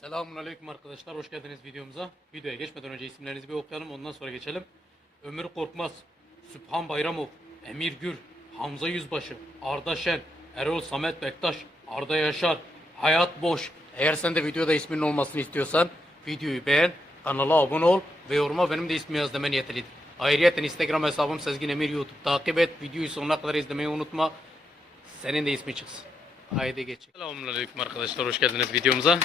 Selamun Aleyküm arkadaşlar. Hoş geldiniz videomuza. Videoya geçmeden önce isimlerinizi bir okuyalım. Ondan sonra geçelim. Ömür Korkmaz, Sübhan Bayramov, Emir Gür, Hamza Yüzbaşı, Arda Şen, Erol Samet Bektaş, Arda Yaşar, Hayat Boş. Eğer sen de videoda isminin olmasını istiyorsan videoyu beğen, kanala abone ol ve yoruma benim de ismi yaz demen yeterlidir. Ayrıca Instagram hesabım Sezgin Emir YouTube takip et. Videoyu sonuna kadar izlemeyi unutma. Senin de ismi çıksın. Haydi geç. Selamünaleyküm arkadaşlar. Hoş geldiniz videomuza.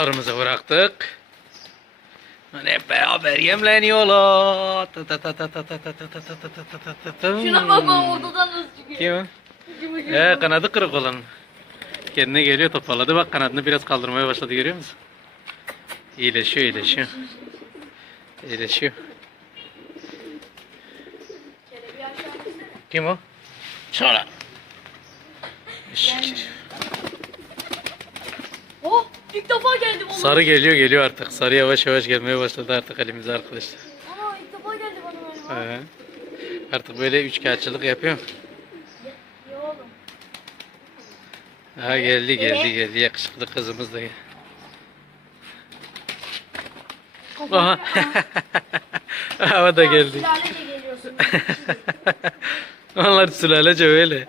Atlarımızı bıraktık. Hani hep beraber yemleniyorlar. Şuna bakma ortadan nasıl çıkıyor. Kim? Ee, kanadı kırık olan. Kendine geliyor toparladı. Bak kanadını biraz kaldırmaya başladı görüyor musun? İyileşiyor iyileşiyor. İyileşiyor. Kim o? Sonra. Oh! İlk defa geldi bana. Sarı geliyor geliyor artık. Sarı yavaş yavaş gelmeye başladı artık elimize arkadaşlar. Ana ilk defa geldi bana. Ee, artık böyle üç kağıtçılık yapıyor. Ya oğlum. Ha geldi geldi geldi yakışıklı kızımız da geldi. Aha. Hava da geldi. Sülale de geliyorsun. Onlar sülalece öyle.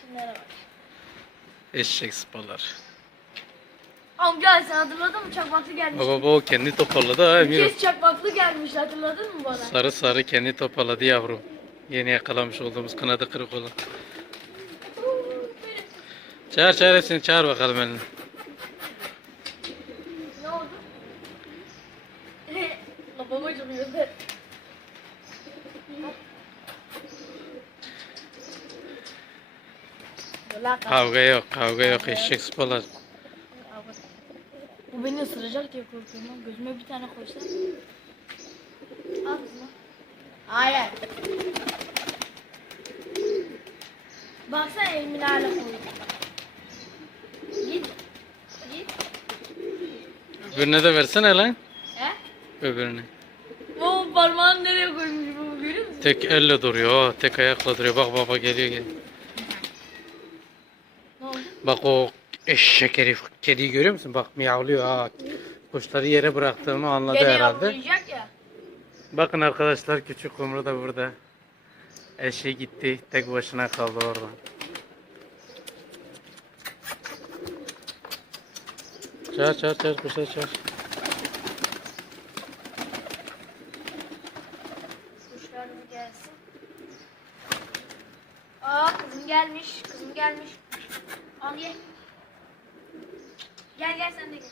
Şunlara bak. Eşek sıpalar. Amca sen hatırladın mı çakmaklı gelmiş. Baba baba kendi toparladı ha Bir Emir. kez çakmaklı gelmiş hatırladın mı bana? Sarı sarı kendi toparladı yavrum. Yeni yakalamış olduğumuz kanadı kırık olan. Çağır çağır hepsini çağır bakalım eline. Ne oldu? Babam acımıyor. Kavga yok kavga yok eşek sıpalar. Bu beni ısıracak diye korkuyorum. lan. Gözüme bir tane. Al kızım. Hayır. Baksana elimin hala koyuyor. Git. Git. Öbürüne de versene lan. He? Öbürüne. O parmağını nereye koymuş bu görüyor musun? Tek elle duruyor. Tek ayakla duruyor. Bak baba geliyor geliyor. Bak o eşek herif kediyi görüyor musun? Bak miyavlıyor ha. Kuşları yere bıraktığımı anladı Gene herhalde. yavrulayacak ya. Bakın arkadaşlar küçük kumru da burada. Eşeği gitti. Tek başına kaldı orada. Çağır çağır çağır kuşlar çağır. Kuşlarımız gelsin. Aa kızım gelmiş. Kızım gelmiş. Al ye. Gel gel sen de gel.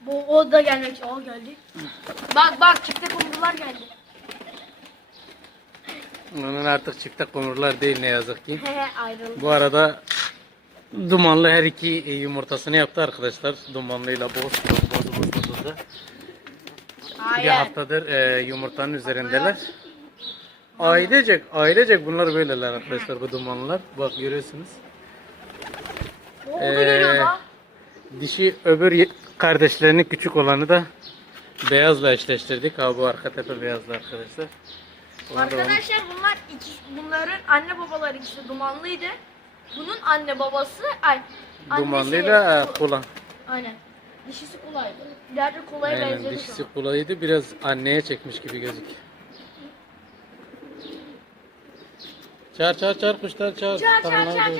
Bu o da gelmek. Aa geldi. Bak bak çifte kumrular geldi. Onun artık çifte kumrular değil ne yazık ki. Ayrıldı. Bu arada dumanlı her iki yumurtasını yaptı arkadaşlar. Dumanlıyla boz boz boz bozuldu. Bir haftadır e, yumurtanın üzerindeler. Ailecek, ailecek bunlar böyleler arkadaşlar bu dumanlılar. Bak görüyorsunuz. Ne Ee? Dişi öbür kardeşlerinin küçük olanı da beyazla eşleştirdik. Ha bu arka tepe beyazlı arkadaşlar. Onu- Arkadaşlar bunlar iki, bunların anne babaları ikisi dumanlıydı. Bunun anne babası ay annesi- Dumanlıyla e, kula. Aynen. Dişisi kolaydı. İleride kolaya şu dişisi an. kulaydı. Biraz anneye çekmiş gibi gözüküyor. Çağır çağır çağır kuşlar çağır. Çağır, çağır, Karınlar çağır.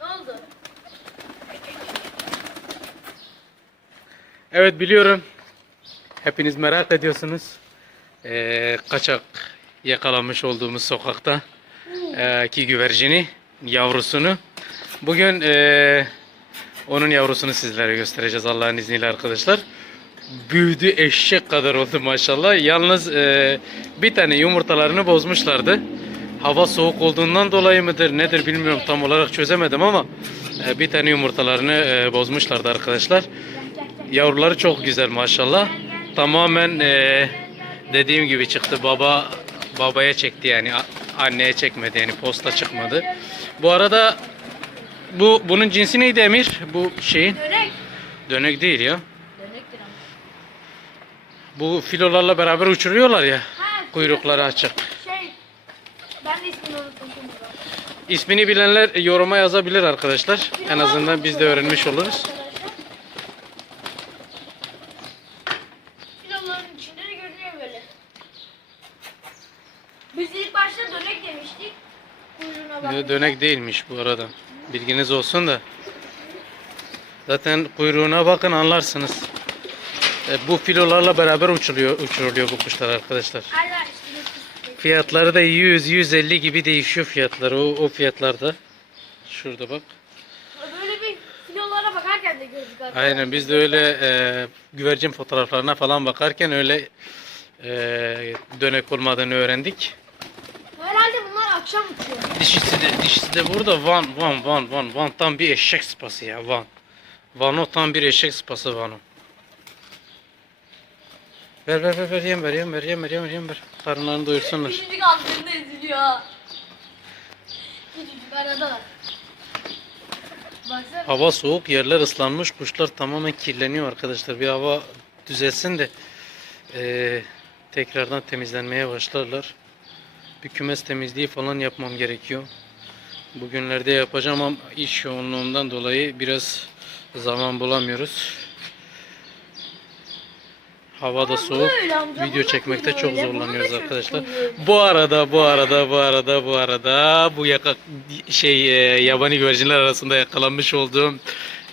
Ne oldu? Evet biliyorum. Hepiniz merak ediyorsunuz. Ee, kaçak yakalamış olduğumuz sokakta ee, ki güvercini, yavrusunu. Bugün ee, onun yavrusunu sizlere göstereceğiz Allah'ın izniyle arkadaşlar. Büyüdü eşek kadar oldu maşallah. Yalnız ee, bir tane yumurtalarını bozmuşlardı. Hava soğuk olduğundan dolayı mıdır nedir bilmiyorum tam olarak çözemedim ama ee, bir tane yumurtalarını ee, bozmuşlardı arkadaşlar. Yavruları çok güzel maşallah. Tamamen eee, dediğim gibi çıktı. Baba babaya çekti yani anneye çekmedi yani posta çıkmadı. Bu arada bu bunun cinsi neydi Emir? Bu şeyin Dönek. Dönek değil ya. Bu filolarla beraber uçuruyorlar ya. Ha, Kuyrukları açık. Şey, ben de ismini unuttum. İsmini bilenler yoruma yazabilir arkadaşlar. En azından biz de öğrenmiş oluruz. Filoların içinde de görünüyor böyle. Biz ilk başta dönek demiştik. Kuyruğuna bak. Dönek değilmiş bu arada. Bilginiz olsun da. Zaten kuyruğuna bakın anlarsınız. E, bu filolarla beraber uçuluyor, uçuruluyor bu kuşlar arkadaşlar. Fiyatları da 100-150 gibi değişiyor fiyatları o, o fiyatlarda. Şurada bak. Böyle bir filolara bakarken de gördük arkadaşlar. Aynen biz de öyle e, güvercin fotoğraflarına falan bakarken öyle e, dönek olmadığını öğrendik. Herhalde bunlar akşam uçuyor. Dişisi de, dişisi de burada Van, Van, Van, Van. Van tam bir eşek sıpası ya Van. Vano tam bir eşek sıpası Vano. Ver ver ver ver yem ver yem ver yem ver yem ver yem ver. Karınlarını doyursunlar. Küçücük altında eziliyor. Küçücük arada. Baksana. Hava soğuk, yerler ıslanmış, kuşlar tamamen kirleniyor arkadaşlar. Bir hava düzelsin de eee, tekrardan temizlenmeye başlarlar. Bir kümes temizliği falan yapmam gerekiyor. Bugünlerde yapacağım ama iş yoğunluğundan dolayı biraz zaman bulamıyoruz. Hava da soğuk. Video çekmekte çok zorlanıyoruz arkadaşlar. Bu arada bu arada bu arada bu arada bu yaka şey e, yabani güvercinler arasında yakalanmış olduğum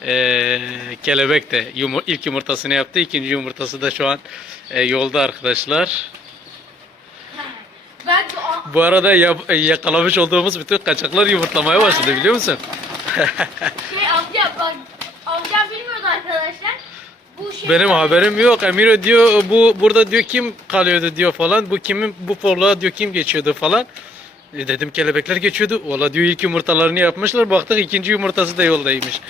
e, kelebek de yumu- ilk yumurtasını yaptı. İkinci yumurtası da şu an e, yolda arkadaşlar. Bu arada yap- yakalamış olduğumuz bütün kaçaklar yumurtlamaya başladı biliyor musun? şey amca bak amcam bilmiyordu arkadaşlar. Bu şey Benim haberim yok. Emiro diyor bu burada diyor kim kalıyordu diyor falan. Bu kimin bu porluğa diyor kim geçiyordu falan. E dedim kelebekler geçiyordu. Valla diyor ilk yumurtalarını yapmışlar. Baktık ikinci yumurtası da yoldaymış.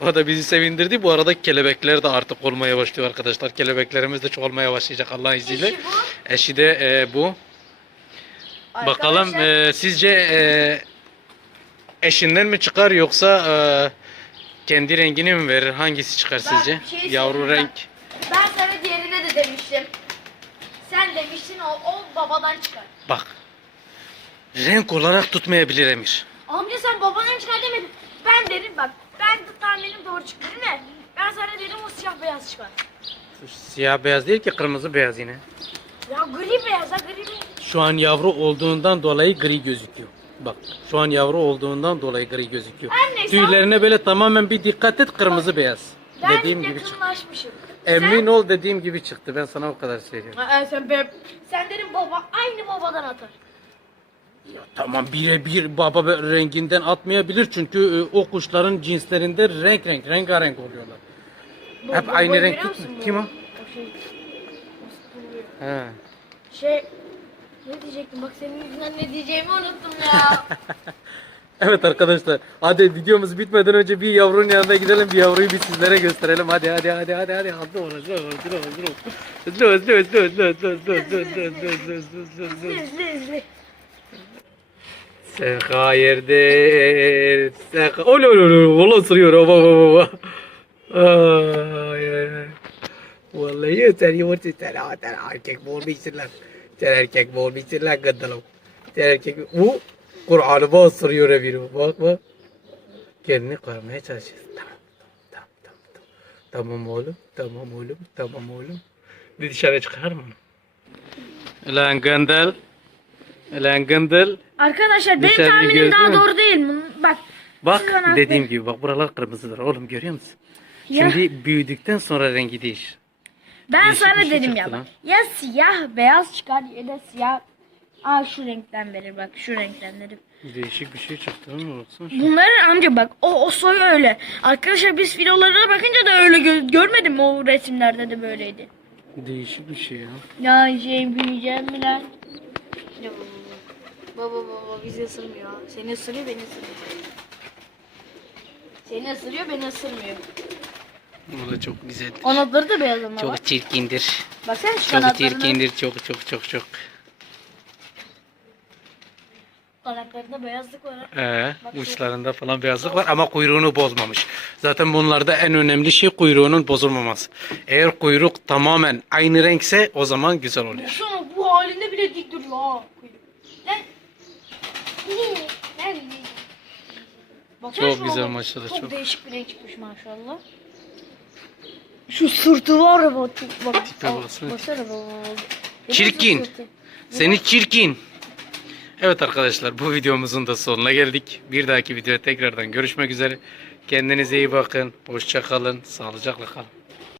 O da bizi sevindirdi. Bu arada kelebekler de artık olmaya başlıyor arkadaşlar. Kelebeklerimiz de çoğalmaya başlayacak Allah'ın izniyle. Eşi bu. Eşi de e, bu. Bakalım Arkadaşlar, e, sizce e, eşinden mi çıkar yoksa e, kendi rengini mi verir? Hangisi çıkar Ben sizce? bir şey Yavru söyleyeyim renk. ben sana diğerine de demiştim. Sen demiştin o, o babadan çıkar. Bak. Renk olarak tutmayabilir Emir. Amca sen babadan çıkar demedin. Ben dedim bak. Ben de tahminim doğru çıktı değil mi? Ben sana dedim o siyah beyaz çıkar. Siyah beyaz değil ki kırmızı beyaz yine. Ya gri beyaz ha gri beyaz. Şu an yavru olduğundan dolayı gri gözüküyor. Bak şu an yavru olduğundan dolayı gri gözüküyor. Neyse. Tüylerine böyle tamamen bir dikkat et kırmızı beyaz. Ben dediğim gibi çıktı. Emin ol dediğim gibi çıktı. Ben sana o kadar söylüyorum. Sen, sen, ben, sen baba aynı babadan atar. Tamam birebir baba be- renginden atmayabilir çünkü e, o kuşların cinslerinde renk renk rengarenk oluyorlar. Bu- Hep aynı renk Kim o? bu? şey. He. Şey ne diyecektim bak senin yüzünden ne diyeceğimi unuttum ya. Evet arkadaşlar hadi videomuz bitmeden önce bir yavrunun yanına gidelim bir yavruyu bir sizlere gösterelim hadi hadi hadi hadi hadi hadi hızlı hızlı hızlı hızlı hızlı hızlı hızlı hızlı hızlı hızlı hızlı hızlı hızlı hızlı hızlı. Sen hayırdır sen ol ol ol valla ısırıyor baba baba ay ay Vallahi sen yumurta sen erkek mi olmuşsun sen erkek mi olmuşsun lan gıddalım sen erkek bu Kur'an'ıma ısırıyor bir bak bak kendini koymaya çalışıyorsun tamam tamam tamam tamam. Tamam oğlum tamam oğlum tamam oğlum. Bir dışarı çıkar mı? Lan gındıl Lan gındıl Arkadaşlar benim Dışarıyı tahminim gördün daha mü? doğru değil. Bak Bak dediğim gibi bak buralar kırmızıdır oğlum görüyor musun? Ya. Şimdi büyüdükten sonra rengi değişir. Ben Değişik sana bir şey dedim ya bak. Ya siyah beyaz çıkar ya da siyah Aa şu renkten verir bak şu renkten verir. Değişik bir şey çıktı ama baksana. şu. Bunların amca bak o, o soy öyle. Arkadaşlar biz filolara bakınca da öyle gö- görmedim mi o resimlerde de böyleydi. Değişik bir şey ya. Ya şey büyüyeceğim mi lan? Ya baba baba baba bizi ısırmıyor. Seni ısırıyor beni ısırmıyor. Seni ısırıyor beni ısırmıyor. O da çok güzeldir. Kanatları da beyaz ama bak. Çok çirkindir. Baksana şu Çok kanatlarına. çirkindir çok çok çok çok. Kanatlarında beyazlık var. Ee, Bak uçlarında falan beyazlık var ama kuyruğunu bozmamış. Zaten bunlarda en önemli şey kuyruğunun bozulmaması. Eğer kuyruk tamamen aynı renkse o zaman güzel oluyor. Baksana bu halinde bile dik ha. kuyruk. Lan. Baksana Çok şuna güzel bak. maşallah, Çok, çok. değişik bir renk çıkmış maşallah. Şu sırtı var ya bak. bak. Baksana bak. Çirkin. Seni çirkin. Evet arkadaşlar bu videomuzun da sonuna geldik. Bir dahaki videoda tekrardan görüşmek üzere. Kendinize iyi bakın. Hoşça kalın. Sağlıcakla kalın.